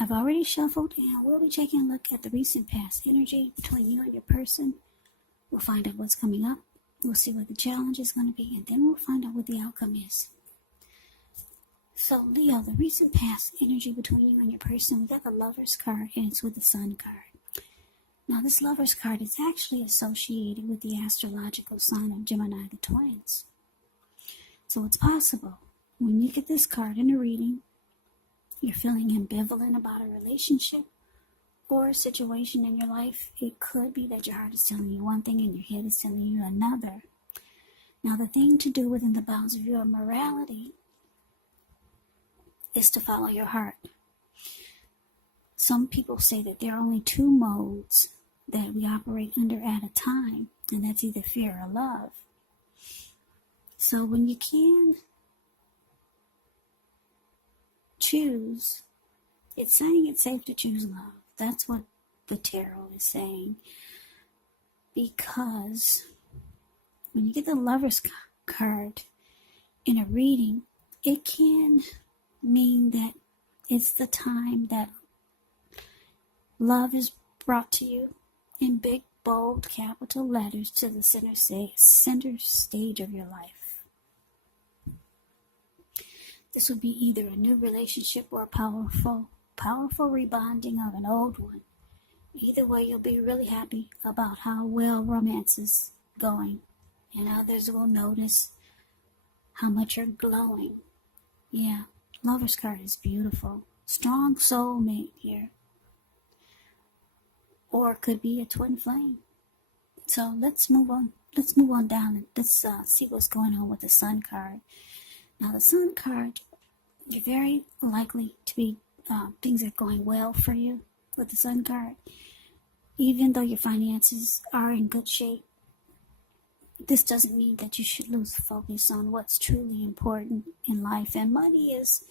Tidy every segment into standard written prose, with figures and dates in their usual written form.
I've already shuffled, and we'll be taking a look at the recent past energy between you and your person. We'll find out what's coming up. We'll see what the challenge is going to be, and then we'll find out what the outcome is. So, Leo, the recent past energy between you and your person, we got the Lover's card, and it's with the Sun card. Now, this Lover's card is actually associated with the astrological sign of Gemini, the twins. So it's possible when you get this card in a reading, you're feeling ambivalent about a relationship or a situation in your life. It could be that your heart is telling you one thing and your head is telling you another. Now, the thing to do within the bounds of your morality is to follow your heart. Some people say that there are only two modes that we operate under at a time, and that's either fear or love. So when you can choose, it's saying it's safe to choose love. That's what the tarot is saying. Because when you get the Lover's card in a reading, it can mean that it's the time that love is brought to you in big, bold, capital letters to the center stage of your life. This would be either a new relationship or a powerful rebonding of an old one. Either way, you'll be really happy about how well romance is going, and others will notice how much you're glowing. Yeah, Lover's card is beautiful. Strong soulmate here. Or it could be a twin flame. So let's move on. Let's move on down and let's see what's going on with the Sun card. Now, the Sun card, you're very likely to be, things are going well for you with the Sun card. Even though your finances are in good shape, this doesn't mean that you should lose focus on what's truly important in life. And money is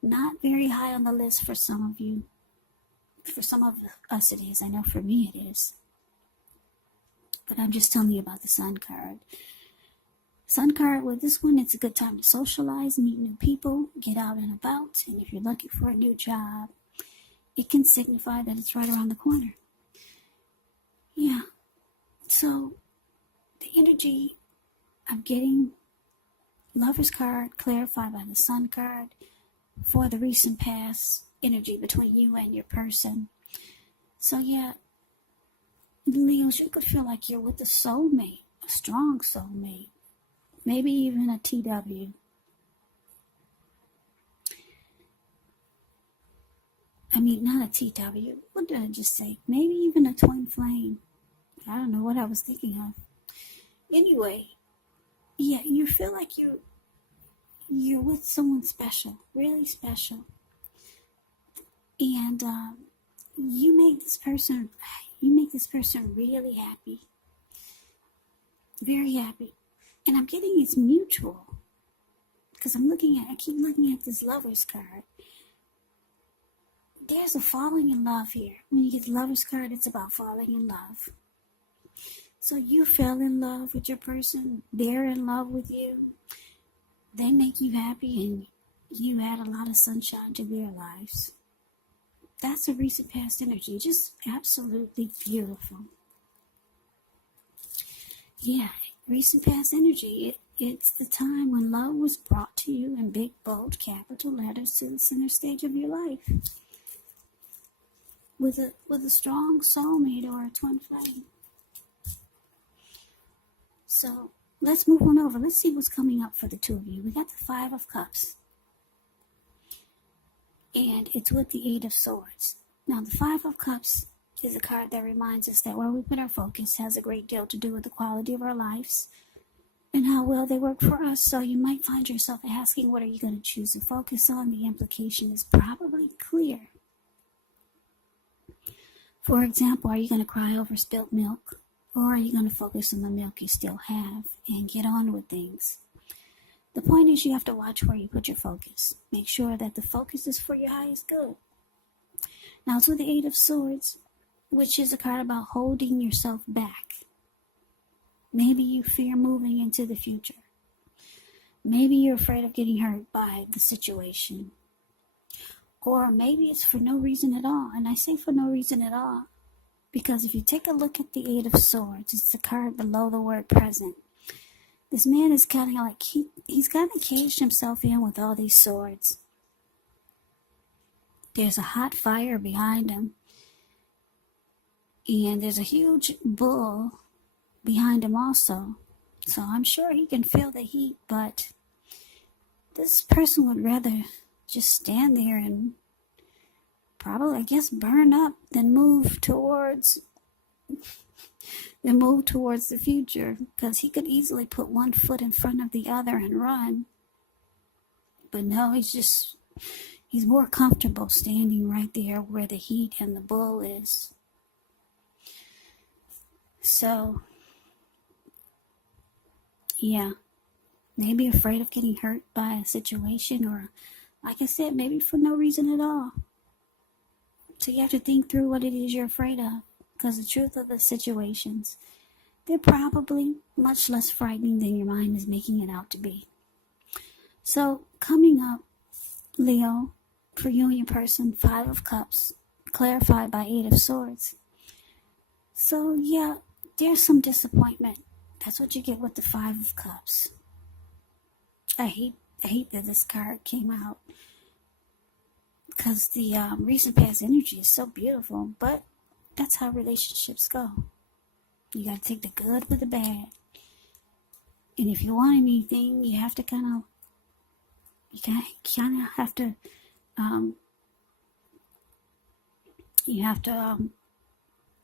not very high on the list for some of you. For some of us it is. I know for me it is. But I'm just telling you about the Sun card. Sun card, with this one, it's a good time to socialize, meet new people, get out and about. And if you're looking for a new job, it can signify that it's right around the corner. Yeah. So, the energy I'm getting, Lover's card clarified by the Sun card for the recent past energy between you and your person. So yeah, Leos, you could feel like you're with a soulmate, a strong soulmate, maybe even a TW. I mean, not a TW. What did I just say? Maybe even a twin flame. I don't know what I was thinking of. Anyway, yeah, you feel like you're with someone special, really special. And you make this person really happy, very happy. And I'm getting it's mutual, because I keep looking at this Lover's card. There's a falling in love here. When you get the Lover's card, it's about falling in love. So you fell in love with your person. They're in love with you. They make you happy, and you add a lot of sunshine to their lives. That's a recent past energy. Just absolutely beautiful. Yeah, recent past energy. It's the time when love was brought to you in big, bold, capital letters to the center stage of your life. With a strong soulmate or a twin flame. So let's move on over. Let's see what's coming up for the two of you. We got the Five of Cups. And it's with the Eight of Swords. Now, the Five of Cups is a card that reminds us that where we put our focus has a great deal to do with the quality of our lives and how well they work for us. So you might find yourself asking, what are you going to choose to focus on? The implication is probably clear. For example, are you going to cry over spilt milk? Or are you going to focus on the milk you still have and get on with things? The point is, you have to watch where you put your focus. Make sure that the focus is for your highest good. Now, it's with the Eight of Swords, which is a card about holding yourself back. Maybe you fear moving into the future. Maybe you're afraid of getting hurt by the situation. Or maybe it's for no reason at all. And I say for no reason at all because if you take a look at the Eight of Swords, it's the card below the word present. This man is kind of like, he's kind of caged himself in with all these swords. There's a hot fire behind him. And there's a huge bull behind him also. So I'm sure he can feel the heat, but this person would rather just stand there and probably, I guess, burn up than move towards the future, because he could easily put one foot in front of the other and run. But no, he's more comfortable standing right there where the heat and the bull is. So, yeah, maybe afraid of getting hurt by a situation, or like I said, maybe for no reason at all. So you have to think through what it is you're afraid of, because the truth of the situations, they're probably much less frightening than your mind is making it out to be. So coming up, Leo, for you and your person, 5 of Cups, clarified by 8 of Swords. So yeah, there's some disappointment. That's what you get with the 5 of Cups. I hate that this card came out, because the recent past energy is so beautiful, but that's how relationships go. You gotta take the good with the bad. And if you want anything, you have to kind of have to,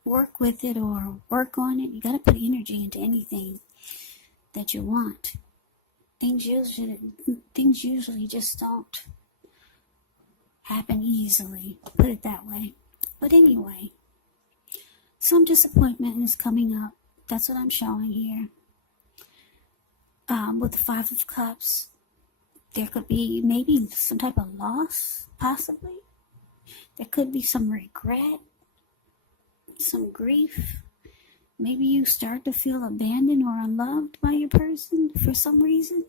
work with it or work on it. You gotta put energy into anything that you want. Things usually just don't happen easily, put it that way. But anyway, some disappointment is coming up. That's what I'm showing here. With the 5 of Cups, there could be maybe some type of loss, possibly. There could be some regret, some grief. Maybe you start to feel abandoned or unloved by your person for some reason.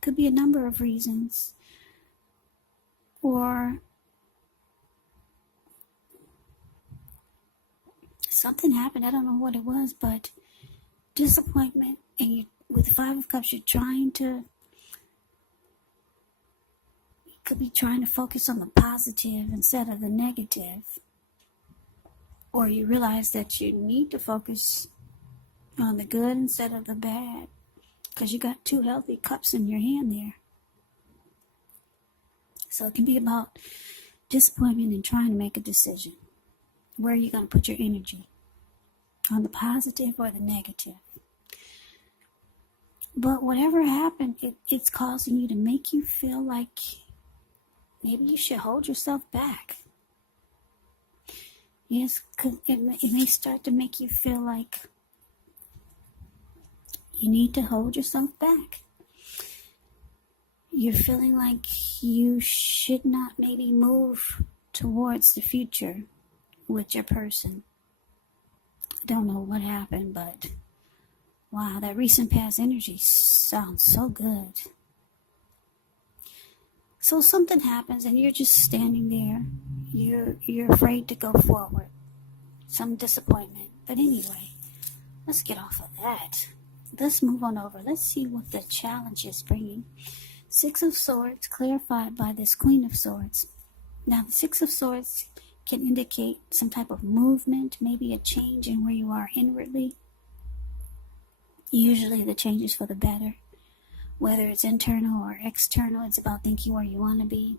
Could be a number of reasons. Or something happened, I don't know what it was, but disappointment. And with the 5 of Cups, you could be trying to focus on the positive instead of the negative. Or you realize that you need to focus on the good instead of the bad, because you got 2 healthy cups in your hand there. So it can be about disappointment and trying to make a decision. Where are you going to put your energy? On the positive or the negative? But whatever happened, it's causing you to make you feel like maybe you should hold yourself back. Yes, because it may start to make you feel like you need to hold yourself back. You're feeling like you should not maybe move towards the future with your person. I don't know what happened, but wow, that recent past energy sounds so good. So something happens and you're just standing there. You're afraid to go forward. Some disappointment. But anyway, let's get off of that. Let's move on over. Let's see what the challenge is bringing. 6 of Swords, clarified by this Queen of Swords. Now, the 6 of Swords can indicate some type of movement, maybe a change in where you are inwardly. Usually the change is for the better. Whether it's internal or external, it's about thinking where you want to be.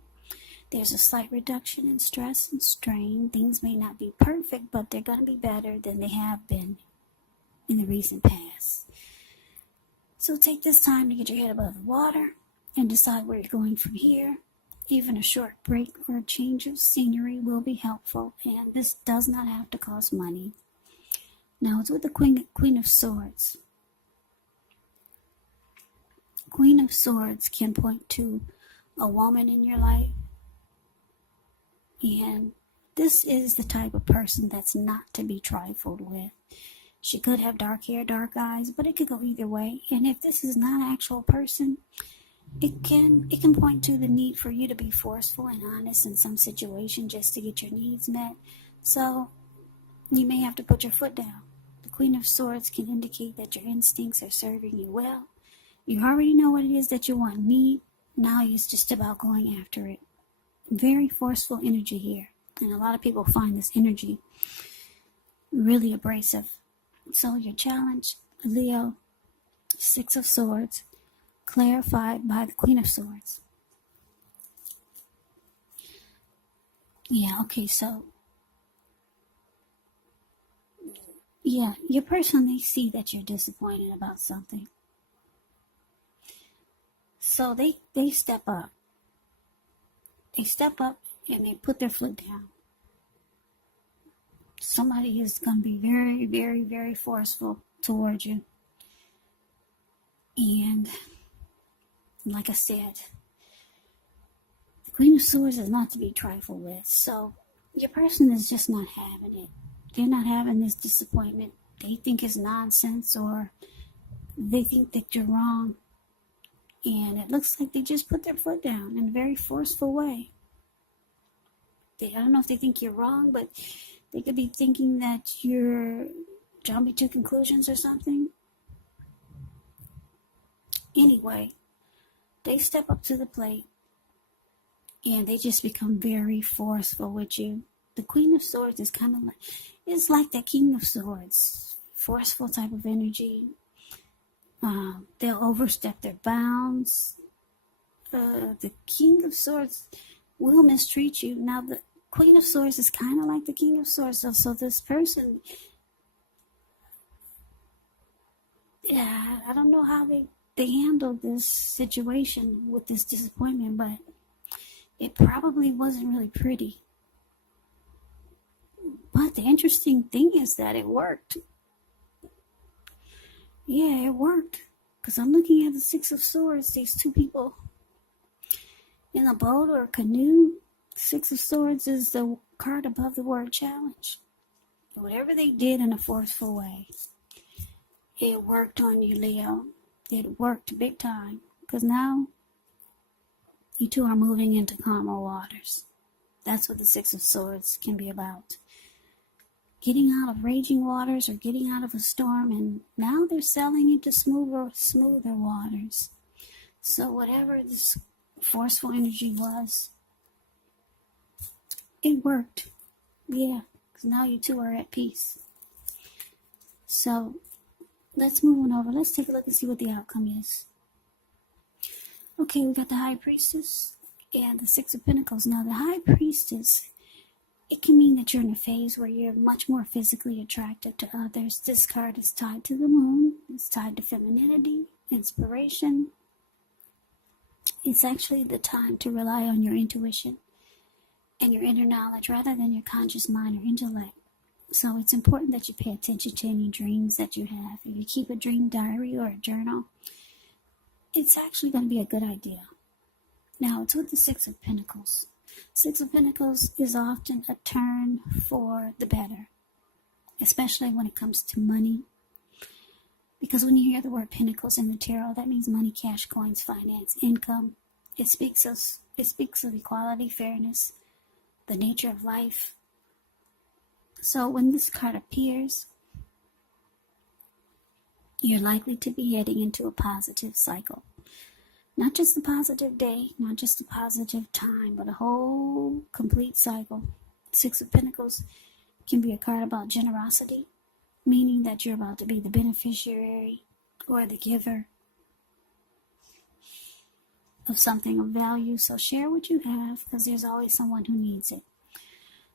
There's a slight reduction in stress and strain. Things may not be perfect, but they're going to be better than they have been in the recent past. So take this time to get your head above the water and decide where you're going from here. Even a short break or a change of scenery will be helpful, and this does not have to cost money. Now it's with the Queen of Swords. Queen of Swords can point to a woman in your life, and this is the type of person that's not to be trifled with. She could have dark hair, dark eyes, but it could go either way. And if this is not an actual person, it can point to the need for you to be forceful and honest in some situation just to get your needs met. So you may have to put your foot down. The Queen of Swords can indicate that your instincts are serving you well. You already know what it is that you want, need. Now it's just about going after it. Very forceful energy here. And a lot of people find this energy really abrasive. So your challenge, Leo, Six of Swords, clarified by the Queen of Swords. Yeah, okay, so yeah, your person, they see that you're disappointed about something. So they step up. They step up and they put their foot down. Somebody is going to be very, very, very forceful towards you. And like I said, the Queen of Swords is not to be trifled with. So your person is just not having it. They're not having this disappointment. They think it's nonsense, or they think that you're wrong. And it looks like they just put their foot down in a very forceful way. I don't know if they think you're wrong, but they could be thinking that you're jumping to conclusions or something. Anyway, they step up to the plate and they just become very forceful with you. The Queen of Swords is kind of like, it's like the King of Swords. Forceful type of energy. They'll overstep their bounds. The King of Swords will mistreat you. Now, the Queen of Swords is kind of like the King of Swords. So this person, yeah, I don't know how they handled this situation with this disappointment, but it probably wasn't really pretty. But the interesting thing is that it worked. Yeah, it worked. Because I'm looking at the Six of Swords, these two people in a boat or a canoe. Six of Swords is the card above the word challenge. Whatever they did in a forceful way, it worked on you, Leo. It worked big time. Because now, you two are moving into calmer waters. That's what the Six of Swords can be about. Getting out of raging waters or getting out of a storm, and now they're sailing into smoother waters. So whatever this forceful energy was, it worked. Yeah, because now you two are at peace. So let's move on over. Let's take a look and see what the outcome is. Okay, we got the High Priestess and the Six of Pentacles. Now the High Priestess, it can mean that you're in a phase where you're much more physically attractive to others. This card is tied to the moon. It's tied to femininity, inspiration. It's actually the time to rely on your intuition and your inner knowledge rather than your conscious mind or intellect. So it's important that you pay attention to any dreams that you have. If you keep a dream diary or a journal, it's actually going to be a good idea. Now, it's with the Six of Pentacles. Six of Pentacles is often a turn for the better, especially when it comes to money. Because when you hear the word pentacles in the tarot, that means money, cash, coins, finance, income. It speaks of equality, fairness, the nature of life. So when this card appears, you're likely to be heading into a positive cycle. Not just a positive day, not just a positive time, but a whole complete cycle. Six of Pentacles can be a card about generosity, meaning that you're about to be the beneficiary or the giver of something of value. So share what you have, because there's always someone who needs it.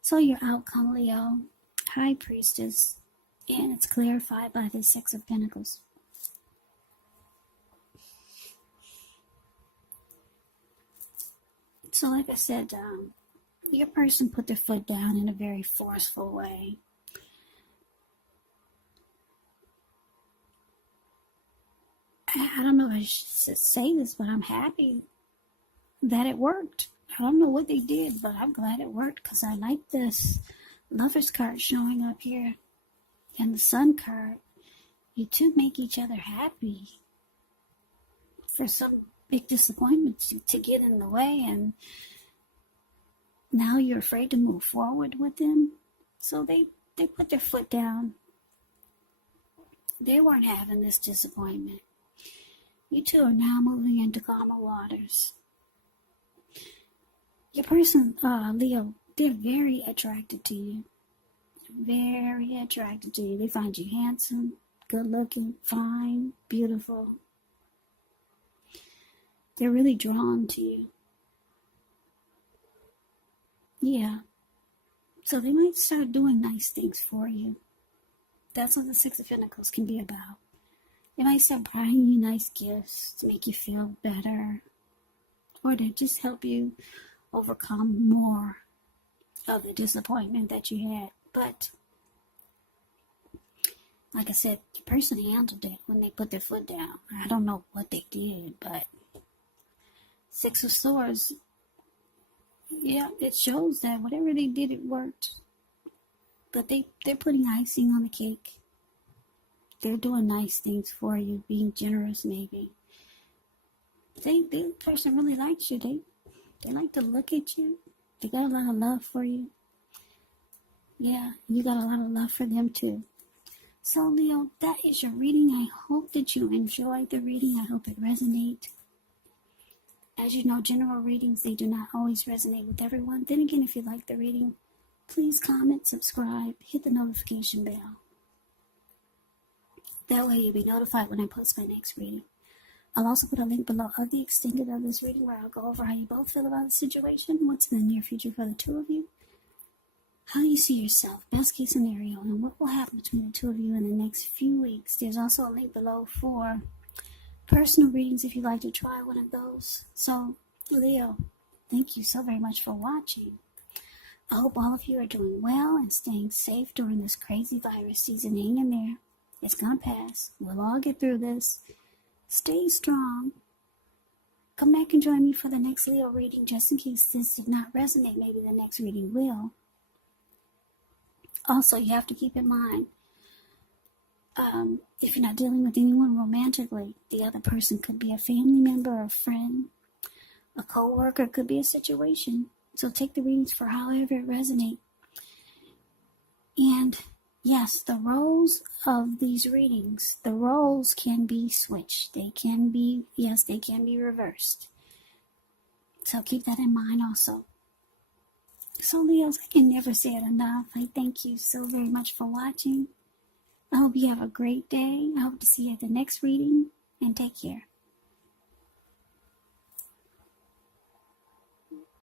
So your outcome, Leo, High Priestess, and it's clarified by the Six of Pentacles. So like I said, your person put their foot down in a very forceful way. I don't know if I should say this, but I'm happy that it worked. I don't know what they did, but I'm glad it worked, because I like this Lover's card showing up here and the Sun card. You two make each other happy for some big disappointments to get in the way, and now you're afraid to move forward with them. So they put their foot down. They weren't having this disappointment. You two are now moving into calmer waters. Your person, Leo, they're very attracted to you. Very attracted to you. They find you handsome, good looking, fine, beautiful. They're really drawn to you. Yeah. So they might start doing nice things for you. That's what the Six of Pentacles can be about. They might start buying you nice gifts to make you feel better, or to just help you overcome more of the disappointment that you had. But like I said, the person handled it when they put their foot down. I don't know what they did, but Six of Swords, yeah, it shows that whatever they did, it worked. But they're putting icing on the cake. They're doing nice things for you, being generous maybe. The person really likes you. They like to look at you. They got a lot of love for you. Yeah, you got a lot of love for them too. So Leo, that is your reading. I hope that you enjoyed the reading. I hope it resonates. As you know, general readings, they do not always resonate with everyone. Then again, if you like the reading, please comment, subscribe, hit the notification bell. That way you'll be notified when I post my next reading. I'll also put a link below of the extended of this reading where I'll go over how you both feel about the situation, what's in the near future for the two of you, how you see yourself, best case scenario, and what will happen between the two of you in the next few weeks. There's also a link below for personal readings if you'd like to try one of those. So, Leo, thank you so very much for watching. I hope all of you are doing well and staying safe during this crazy virus season. Hang in there. It's gonna pass. We'll all get through this. Stay strong. Come back and join me for the next Leo reading, just in case this did not resonate. Maybe the next reading will. Also, you have to keep in mind, if you're not dealing with anyone romantically, the other person could be a family member, a friend, a co-worker, could be a situation. So take the readings for however it resonates. And yes, the roles of these readings, the roles can be switched. They can be reversed. So keep that in mind also. So Leos, I can never say it enough. I thank you so very much for watching. I hope you have a great day. I hope to see you at the next reading, and take care.